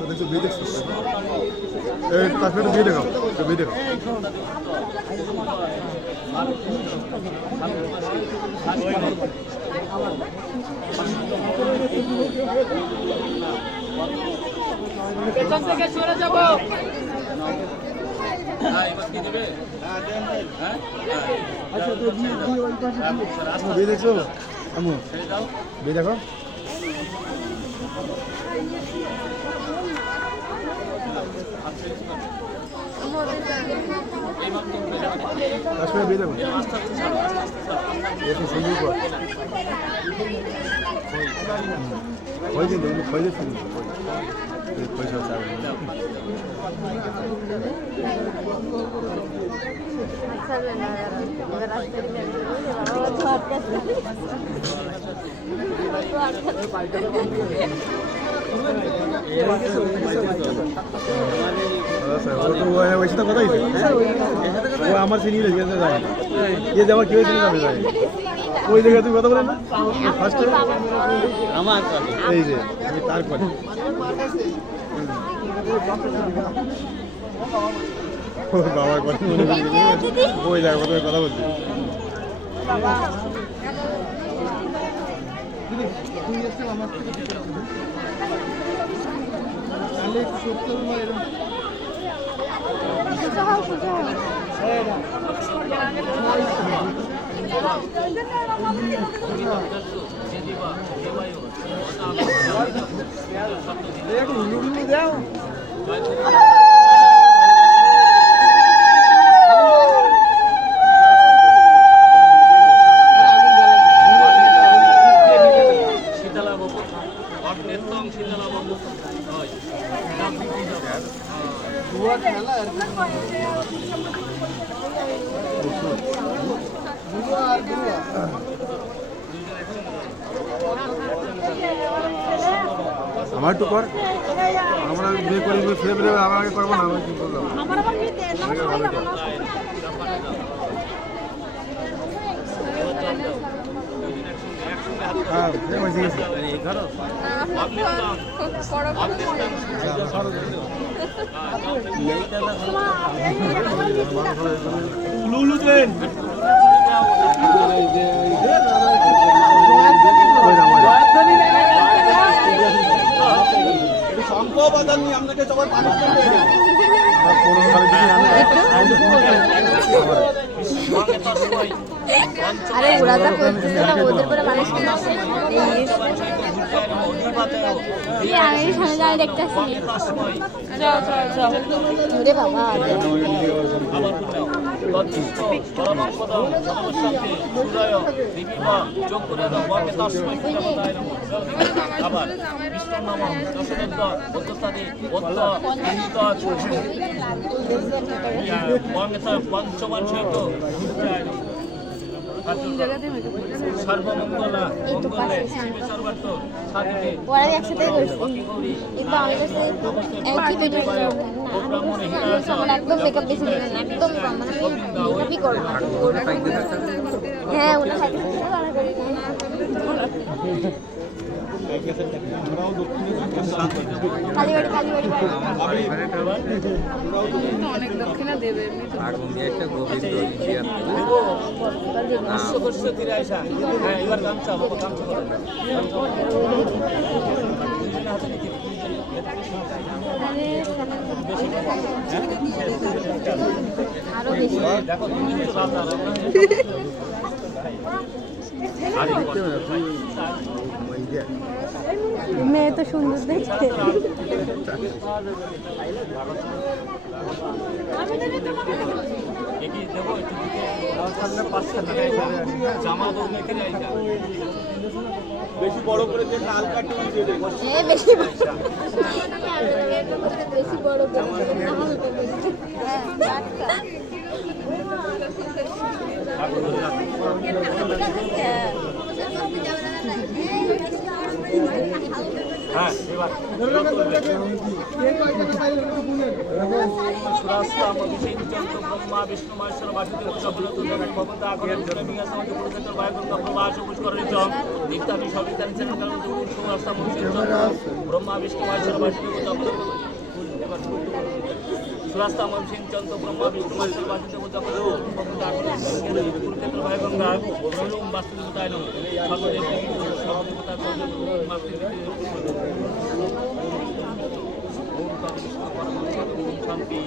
দেখছো বিয়ে দেখছো এই তারপরে বিয়ে দেখাও বিয়ে দেখাও পেছন থেকে সরে যাবো। বিয়ে দেখছো আমু বিয়ে দেখো আসলে বিয়ে দেখো সুন্দর কর খই কিন্তু খই দেখছি খই সব वैसे तो पता ही वो हमारे सीनियर है ये जब क्यों सीनियर है कोई जगह तुम कत बोले ना फार्स्ट আমার এই যে আমি তারপরে ও বাবা কথা মনে পড়ছে ওই জায়গা কথা বলছি বাবা তুই এসে আমার তাহলে সত্য মানে আমার তো কর আমরা বিয়ে করি ফেলে আমাকে করবো না আমি কি বললাম হ্যাঁ আপনাকে সবাই আরে ওরাটা করতেছে না ওদের করে মানুষ আমি সামনে দাঁড়িয়ে দেখতেছি ওরে বাবা ওরা একসাথে করছি কিন্তু আমার কাছে একই ভিডিও আমার একদম মেকআপ বেশি দিলেন একদম কম মানে আমি মেকআপই করবো হ্যাঁ ওরা খাইতে অনেক দক্ষিণা দেবে আরো বেশি মেয়ে তো সুন্দর দেখতে বেশি বড় করে যে লাল কাটি বেশি বেশি বড় হ্যাঁ সুরাস্তাম অভিষেকচন্দ্র ব্রহ্মা বিষ্ণু মহেশ্বর বাসুদেব জগন্নাথ ভগবন্ত আগ্রহের বিজ্ঞাসমাজ কুরুক্ষেত্র বায়ুগন্ত প্রবাস পুষ্করিত নিত্যামি সবিতান চরণ সুরাস্তাম অভিষেকচন্দ্র ব্রহ্মা বিষ্ণু মহেশ্বর বাসুদেব জগন্নাথ সুরাস্তাম অভিষেকচন্দ্র ব্রহ্মা বিষ্ণু মহেশ্বর বাসুদেব জগন্নাথ ভগবন্ত আগ্রহের কুরুক্ষেত্র বায়ুগঙ্গা ওম বাস্তুদেবতায় নমঃ সর্বদেব সর্বদেবতা শান্তি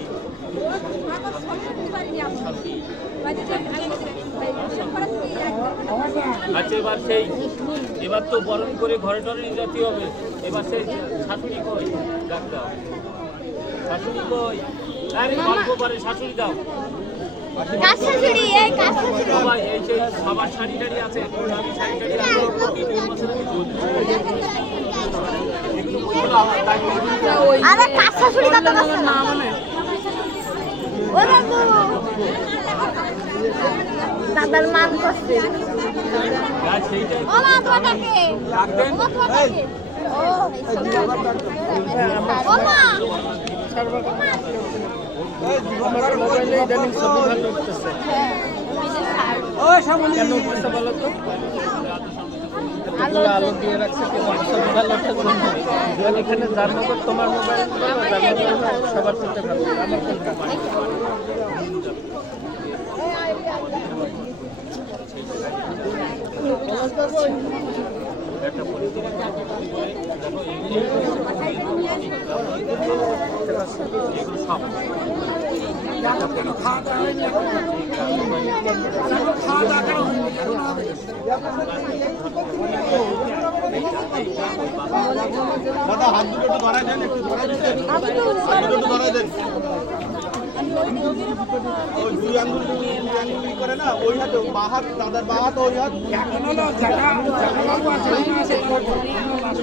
আচ্ছা এবার তো বরণ করে ঘরে টরে নিয়ে যেতে হবে। এবার সেই শাশুড়ি কই ডাক দাও, শাশুড়ি কই? আরে গল্প করে শাশুড়ি দাও সবাই। এই সেই সবার শাড়ি টাড়ি আছে, আমি শাড়ি টাড়ি আছে আরে কার শাশুড়ি কত বছর না মানে ওরে গো দাদার মান করছে ও মা তোমাটাকে ও তোমাটাকে ও ও মা আমার মোবাইলে ইদানিং ছবি ভালো উঠতেছে। কেন উঠতেছে বলো তো? আলো দিয়ে রাখছে, কেমন ছবি ভালো উঠতেছে না। এখানে যার মোবাইল, তোমার মোবাইল সবার চলতে ভালো, আমার কোনটা? দাদা হাত দুটো একটু ধরাই দেন, একটু ধরাই দিতেন, হাত দুটো একটু ধরাই দেন। ওই দুই আঙ্গুল করে না, ওই হাতে বাঁ হাত, দাদার বাঁ হাত ওই হাত,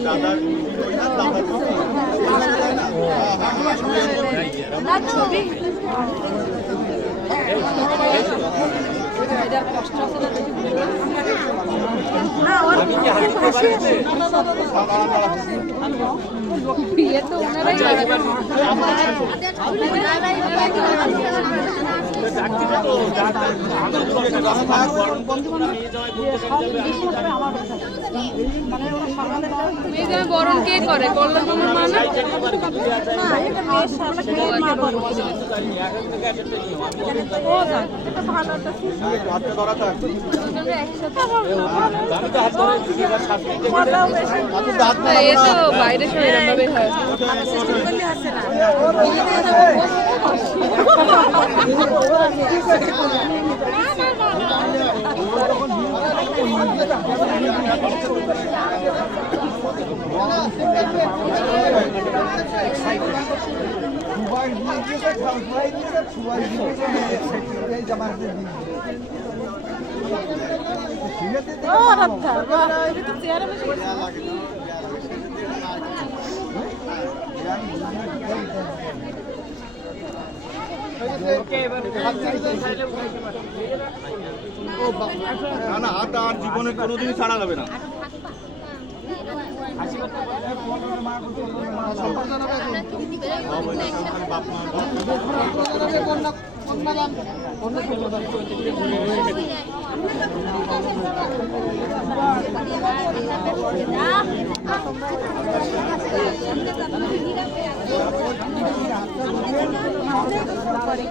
দাদার ওই হাত, দাদার বিয়ে তো ওনারাই মেয়ে বরণ কে করে? কল্যাণ মামার মা না? হাতটা ধরা থাক, এ তো বাইরে সব এরম ভাবে হয়। না না, হাত আর জীবনে কোনোদিনই ছাড়া যাবে না। দাঁড়িয়ে